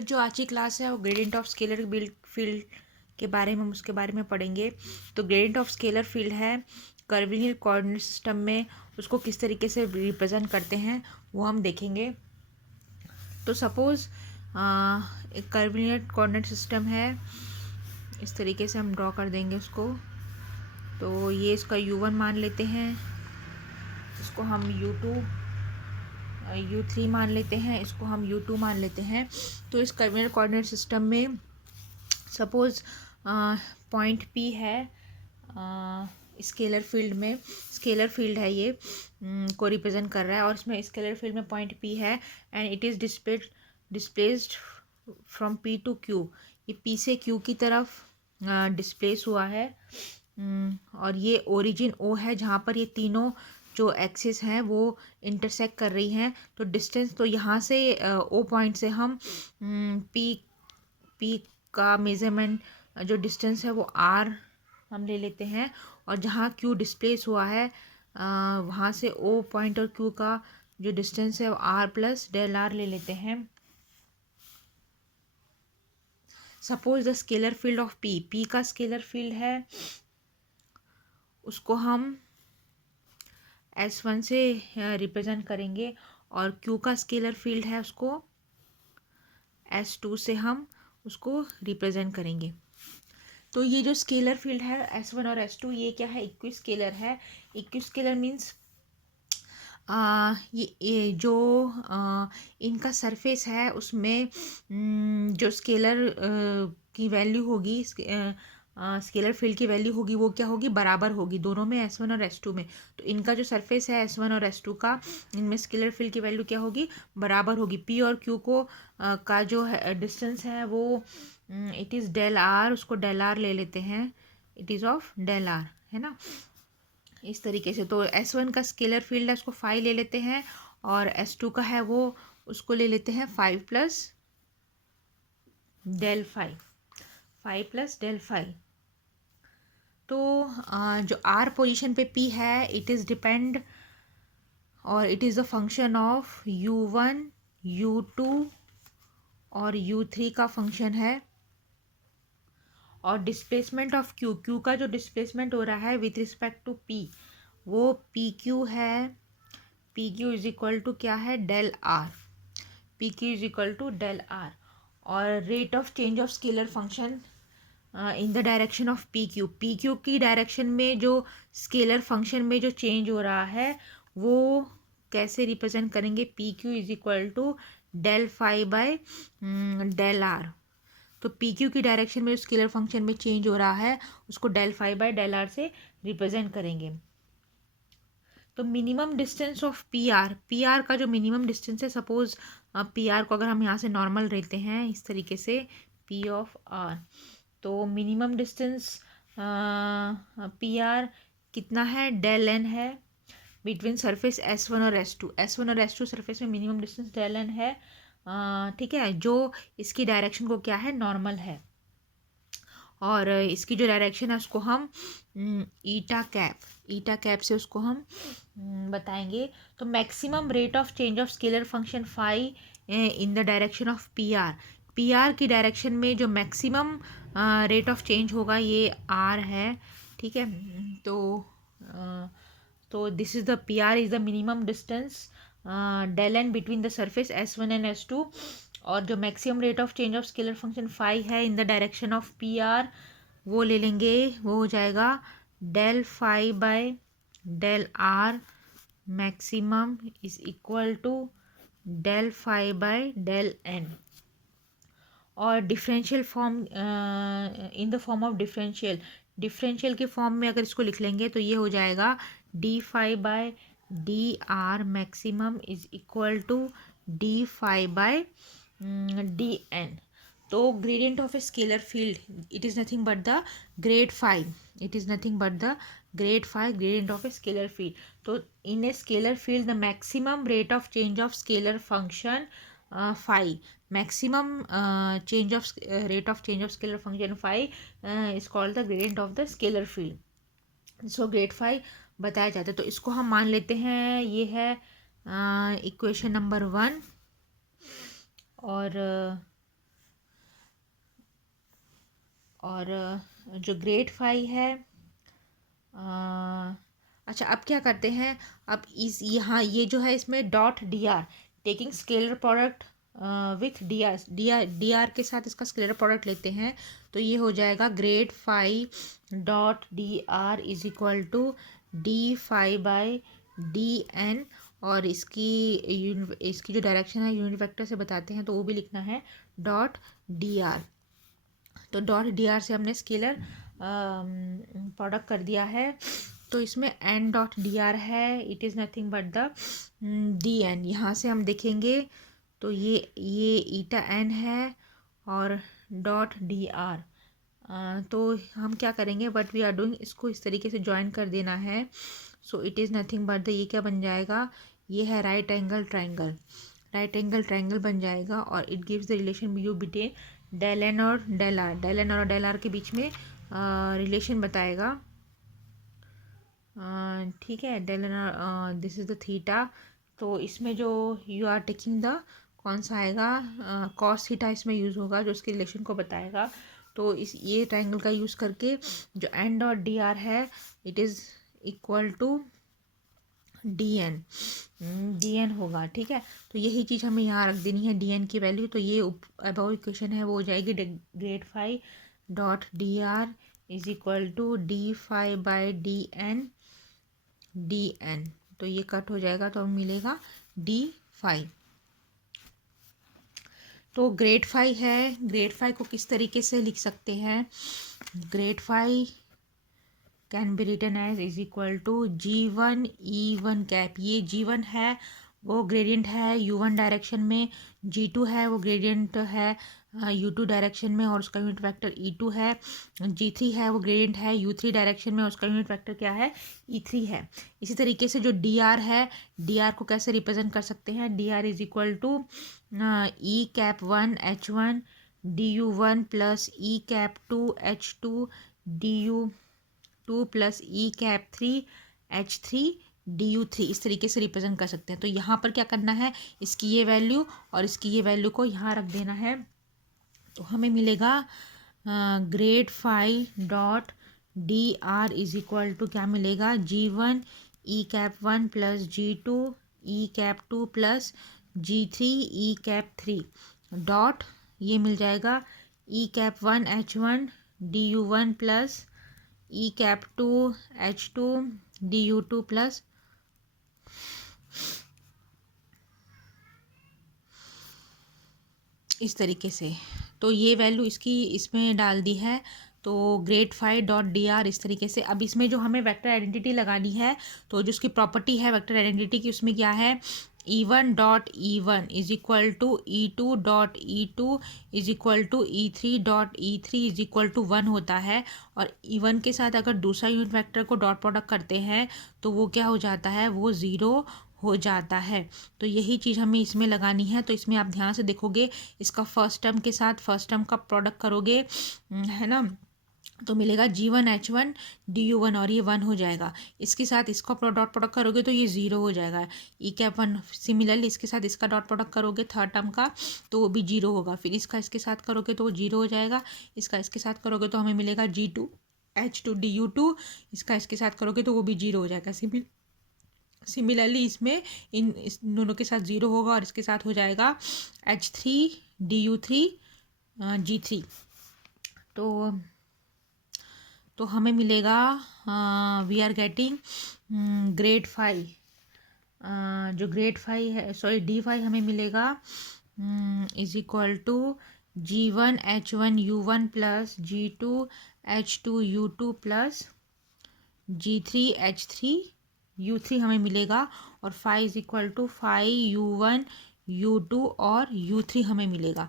जो आज की क्लास है वो ग्रेडियंट ऑफ स्केलर फील्ड के बारे में, हम उसके बारे में पढ़ेंगे। तो ग्रेडियंट ऑफ स्केलर फील्ड है कर्वीलिनियर कोऑर्डिनेट सिस्टम में, उसको किस तरीके से रिप्रेजेंट करते हैं वो हम देखेंगे। तो सपोज़ एक कर्वीलिनियर कोऑर्डिनेट सिस्टम है, इस तरीके से हम ड्रॉ कर देंगे उसको। तो ये इसका u1 मान लेते हैं, इसको हम u3 मान लेते हैं, इसको हम u2 मान लेते हैं। तो इस कर्वीलिनियर कोऑर्डिनेट सिस्टम में सपोज़ पॉइंट P है, स्केलर फील्ड में, स्केलर फील्ड है ये, को रिप्रेजेंट कर रहा है, और इसमें स्केलर फील्ड में पॉइंट P है and it is displaced from P to Q। ये P से Q की तरफ डिस्प्लेस हुआ है, और ये ओरिजिन O है जहाँ पर ये तीनों जो एक्सिस हैं वो इंटरसेक्ट कर रही हैं। तो डिस्टेंस, तो यहाँ से O पॉइंट से हम P का मेज़रमेंट, जो डिस्टेंस है वो R हम ले लेते हैं, और जहाँ Q डिस्प्लेस हुआ है वहाँ से O पॉइंट और Q का जो डिस्टेंस है वो R प्लस डेल R ले लेते हैं। Suppose the scalar field of P का स्केलर फील्ड है, उसको हम S1 से रिप्रेजेंट करेंगे, और Q का स्केलर फील्ड है उसको S2 से हम उसको रिप्रेजेंट करेंगे। तो ये जो स्केलर फील्ड है S1 और S2, ये क्या है, इक्वी स्केलर है। इक्वी स्केलर मीन्स ये जो इनका सरफेस है उसमें जो स्केलर की वैल्यू होगी, स्केलर फील्ड की वैल्यू होगी, वो क्या होगी, बराबर होगी दोनों में, S1 और S2 में। तो इनका जो सरफेस है S1 और S2 का, इनमें स्केलर फील्ड की वैल्यू क्या होगी, बराबर होगी। P और Q को का जो है डिस्टेंस है वो इट इज़ डेल R, उसको डेल R ले लेते हैं, it is of del R, है ना, इस तरीके से। तो S1 का स्केलर फील्ड है, उसको 5 ले लेते हैं, और S2 का है वो, उसको ले लेते हैं 5 प्लस डेल 5। तो जो R पोजीशन पे P है, इट इज़ डिपेंड, और it is a function of u1 u2 और u3 का फंक्शन है, और डिस्प्लेसमेंट ऑफ Q का जो डिस्प्लेसमेंट हो रहा है विथ रिस्पेक्ट टू P, वो PQ है। PQ इज इक्वल टू क्या है, del R। PQ is equal to del R, और rate of change of scalar function in the direction of PQ की डायरेक्शन में जो स्केलर फंक्शन में जो चेंज हो रहा है वो कैसे रिप्रेजेंट करेंगे, PQ is equal to del 5 by del R। तो PQ की डायरेक्शन में जो स्केलर फंक्शन में चेंज हो रहा है उसको डेल 5 बाय डेल R से रिप्रेजेंट करेंगे। तो मिनिमम डिस्टेंस ऑफ PR का जो मिनिमम डिस्टेंस है, सपोज PR को अगर हम यहाँ से नॉर्मल लेते हैं इस तरीके से, P ऑफ R, तो मिनिमम डिस्टेंस PR कितना है, डेल N है, बिटवीन सरफेस S1 और S2 सरफेस में मिनिमम डिस्टेंस डेल N है, ठीक है, जो इसकी डायरेक्शन को क्या है, नॉर्मल है, और इसकी जो डायरेक्शन है उसको हम ईटा कैप से उसको हम बताएंगे। तो maximum rate of change of scalar function phi in the direction of PR की डायरेक्शन में जो मैक्सिमम रेट ऑफ चेंज होगा ये R है, ठीक है। तो this is the PR is the minimum distance del N between the surface S1 and S2, और जो maximum rate of change of scalar function phi है in the direction of PR, वो ले लेंगे, वो हो जाएगा del 5 by del R maximum is equal to del 5 by del N। और differential form, in the form of differential के form में अगर इसको लिख लेंगे तो ये हो जाएगा d5 by dr maximum is equal to d5 by dn। तो gradient of a scalar field, it is nothing but the grad 5, gradient of a scalar field. तो in a scalar field the maximum rate of change of scalar function phi, maximum rate of change of scalar function phi is called the gradient of the scalar field। so grade phi बताया जाता है। तो इसको हम मान लेते हैं, ये है इक्वेशन नंबर 1, और और जो ग्रेड फाई है, अच्छा अब क्या करते हैं, अब इस यहाँ ये जो है इसमें dot D are, taking scalar product with D R के साथ इसका स्केलर प्रोडक्ट लेते हैं, तो ये हो जाएगा grad phi dot D R is equal to D phi by D N, और इसकी जो डायरेक्शन है यूनिट वेक्टर से बताते हैं, तो वो भी लिखना है डॉट डी आर। तो डॉट डी आर से हमने स्केलर प्रोडक्ट कर दिया है। तो इसमें एन डॉट डी आर है, it is nothing but the D N. यहाँ से हम देखेंगे तो ये ईटा एन है और डॉट डी आर। तो हम क्या करेंगे, बट वी आर डूइंग, इसको इस तरीके से ज्वाइन कर देना है। So it is nothing but the, ये क्या बन जाएगा, ये है राइट एंगल ट्राइंगल बन जाएगा, और it gives the relation you between del N और डेल आर के बीच में रिलेशन बताएगा। ठीक है, del N R, this is the theta. तो इसमें जो यू आर टेकिंग द कौन सा आएगा, कॉस थीटा इसमें यूज़ होगा जो उसके रिलेशन को बताएगा। तो इस ये ट्राइंगल का यूज़ करके जो एन डॉट डी आर है, it is equal to D N होगा। ठीक है, तो यही चीज़ हमें यहाँ रख देनी है, डी एन की वैल्यू। तो ये अबव इक्वेशन है वो हो जाएगी grad phi dot D R is equal to D phi by D N. तो ये कट हो जाएगा तो हमें मिलेगा डी फाई। तो ग्रेड फाई है, ग्रेड फाई को किस तरीके से लिख सकते हैं, grad phi can be written as is equal to G1 E1 cap. ये G1 है वो ग्रेडियंट है U1 डायरेक्शन में, G2 है वो ग्रेडियंट है U2 डायरेक्शन में और उसका यूनिट वेक्टर E2 है, G3 है वो ग्रेडियंट है U3 डायरेक्शन में और उसका यूनिट वेक्टर क्या है, E3 है। इसी तरीके से जो DR है, DR को कैसे रिप्रेजेंट कर सकते हैं, DR is equal to E cap 1 H1 DU1 plus E cap 2 H2 DU2 plus E cap 3 H3 DU3, इस तरीके से रिप्रेजेंट कर सकते हैं। तो यहाँ पर क्या करना है, इसकी ये वैल्यू और इसकी ये वैल्यू को यहाँ रख देना है। तो हमें मिलेगा grad phi dot D R is equal to क्या मिलेगा, G1 E cap 1 plus G2 E cap 2 plus G3 E cap 3 dot, ये मिल जाएगा E cap 1 H1 DU1 plus E cap 2 H2 DU2 plus इस तरीके से। तो ये वैल्यू इसकी इसमें डाल दी है। तो grad phi dot D R इस तरीके से। अब इसमें जो हमें वेक्टर आइडेंटिटी लगानी है, तो जो उसकी प्रॉपर्टी है वेक्टर आइडेंटिटी की, उसमें क्या है, E1 dot E1 is equal to E2 dot E2 is equal to E3 dot E3 is equal to 1 होता है। और E1 के साथ अगर दूसरा यूनिट वेक्टर को डॉट प्रोडक्ट करते हैं तो वो क्या हो जाता है, वो ज़ीरो हो जाता है। तो यही चीज़ हमें इसमें लगानी है। तो इसमें आप ध्यान से देखोगे, इसका फर्स्ट टर्म के साथ फर्स्ट टर्म का प्रोडक्ट करोगे, है ना, तो मिलेगा G1 H1 DU1 और ये 1 हो जाएगा। इसके साथ इसका डॉट प्रोडक्ट करोगे तो ये 0 हो जाएगा। E कैप 1 सिमिलरली इसके साथ इसका डॉट प्रोडक्ट करोगे थर्ड टर्म का, तो वो भी 0 होगा। फिर इसका इसके साथ करोगे तो वो 0 हो जाएगा। इसका इसके साथ करोगे तो हमें मिलेगा G2 H2 DU2, इसका इसके साथ करोगे तो वो भी 0 हो जाएगा। सिमिलरली इसमें इस दोनों के साथ 0 होगा और इसके साथ हो जाएगा H3 DU3 G3। तो हमें मिलेगा, we are getting grad phi, जो ग्रेड फाई है, सॉरी डी फाई हमें मिलेगा is equal to G1 H1 U1 plus G2 H2 U2 plus G3 H3 U3 हमें मिलेगा। और phi is equal to phi U1 U2 और U3 हमें मिलेगा।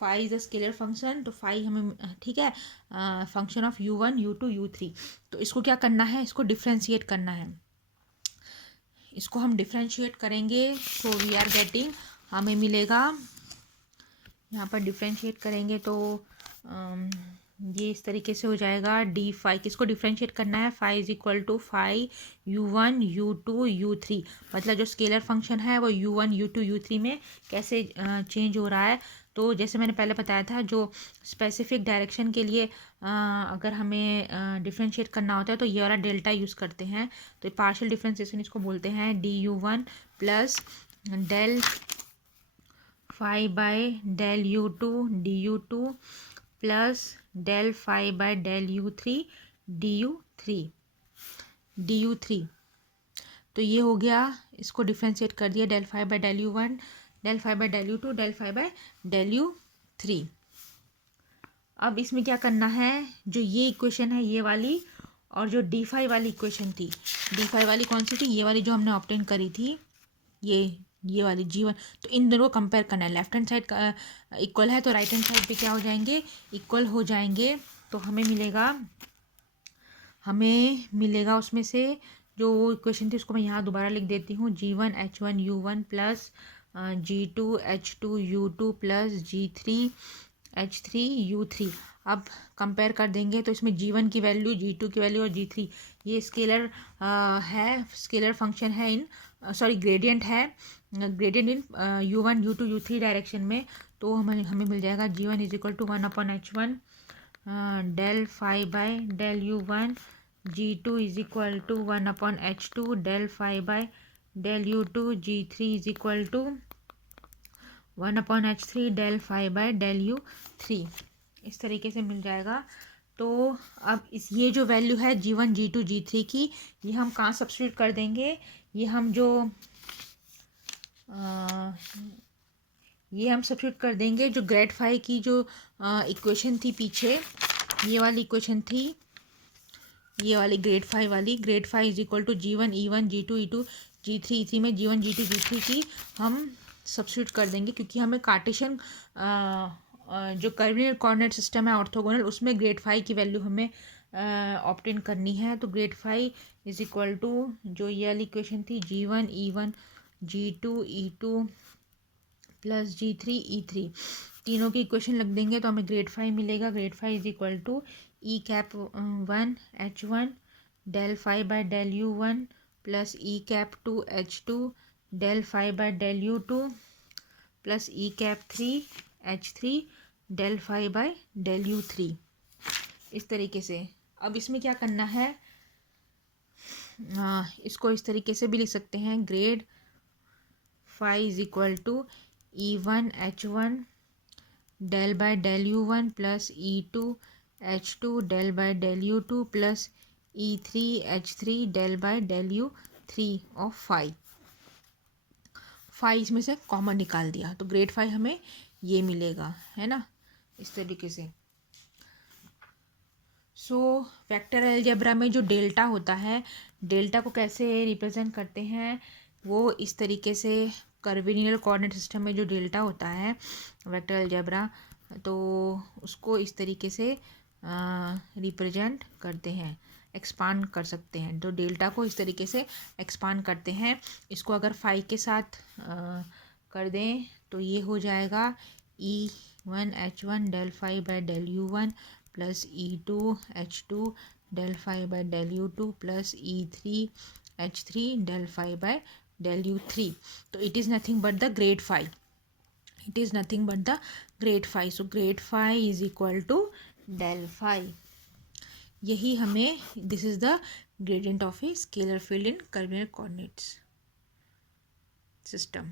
Phi is a scalar function, तो फाई हमें, ठीक है, function of U1 U2 U3। तो इसको क्या करना है, इसको डिफ्रेंशिएट करना है। इसको हम डिफ्रेंशिएट करेंगे तो वी आर गेटिंग, हमें मिलेगा, यहाँ पर डिफ्रेंशिएट करेंगे तो ये इस तरीके से हो जाएगा। डी फाई किसको डिफ्रेंशिएट करना है, phi is equal to phi U1 U2 U3, मतलब जो स्केलर फंक्शन है वो U1 U2 U3 में कैसे चेंज हो रहा है। तो तो जैसे मैंने पहले बताया था, जो स्पेसिफिक डायरेक्शन के लिए अगर हमें डिफ्रेंशिएट करना होता है तो ये वाला डेल्टा यूज़ करते हैं। तो पार्शियल डिफ्रेंशिएशन इसको बोलते हैं du1 plus del phi by del u2 du2 plus del phi by del u3 du3। तो ये हो गया, इसको डिफ्रेंशिएट कर दिया, del phi by del u1, del phi by del u2, del phi by del u3। अब इसमें क्या करना है, जो ये इक्वेशन है ये वाली, और जो डी फाई वाली इक्वेशन थी, डी फाई वाली कौन सी थी, ये वाली जो हमने ऑब्टेन करी थी, ये वाली g1, तो इन दोनों को कंपेयर करना है। लेफ्ट हैंड साइड का इक्वल है तो राइट हैंड साइड पे क्या हो जाएंगे, इक्वल हो जाएंगे। तो हमें मिलेगा उसमें से जो इक्वेशन थी उसको मैं यहाँ दोबारा लिख देती हूँ, g1 h1 u1 plus g2 h2 u2 plus g3 h3 u3। अब कंपेयर कर देंगे तो इसमें g1 की वैल्यू, g2 की वैल्यू और g3, ये स्केलर है, स्केलर फंक्शन है इन ग्रेडियंट है, gradient in u1 u2 u3 direction में। तो हमें मिल जाएगा g1 is equal to 1/h1 del phi by del u1, g2 is equal to 1/h2 del phi by del u2, g3 is equal to 1/h3 del phi by del u3। इस तरीके से मिल जाएगा। तो अब ये जो वैल्यू है g1 g2 g3 की, ये हम कहाँ सब्स्टिट्यूट कर देंगे, ये हम सब्स्टिट्यूट कर देंगे जो ग्रेड फाई की जो इक्वेशन थी पीछे, ये वाली इक्वेशन थी, ये वाली grad phi is equal to g1 e1 g2 e2 g3 e3 में g1 g2 g3 की हम सब्स्टिट्यूट कर देंगे, क्योंकि हमें कार्टेशियन जो कर्विलिनियर कोऑर्डिनेट सिस्टम है ऑर्थोगोनल, उसमें ग्रेड फाई की वैल्यू हमें ऑब्टेन करनी है। तो grad phi is equal to जो ये वाली इक्वेशन थी, g1 e1 g2 e2 plus g3 e3, तीनों की इक्वेशन लग देंगे तो हमें ग्रेड फाई मिलेगा। Grad phi is equal to E cap 1 h1 del phi by del u1 plus E cap 2 h2 del phi by del u2 plus E cap 3 h3 del phi by del u3। इस तरीके से अब इसमें क्या करना है, इसको इस तरीके से भी लिख सकते हैं, grad phi is equal to e1 h1 del by del u1 plus e2 h2 del by del u2 plus e3 h3 del by del u3 phi फाई इसमें से कॉमन निकाल दिया तो ग्रेड फाई हमें ये मिलेगा, है ना, इस तरीके से। वेक्टर अलजेब्रा में जो डेल्टा होता है, डेल्टा को कैसे रिप्रेजेंट करते हैं, वो इस तरीके से, कर्विलिनियर कोऑर्डिनेट सिस्टम में जो डेल्टा होता है वेक्टर अलजेब्रा, तो उसको इस तरीके से रिप्रेजेंट करते हैं, एक्सपांड कर सकते हैं। तो डेल्टा को इस तरीके से एक्सपांड करते हैं। इसको अगर फाई के साथ कर दें तो ये हो जाएगा e1 h1 del phi by del u1 plus e2 h2 del phi by del u2 plus e3 h3 del phi by del u3। तो it is nothing but the grad phi, it is nothing but the grade phi. So grade phi is equal to del phi. यही हमें, this is the gradient of a scalar field in curvilineur coordinates system.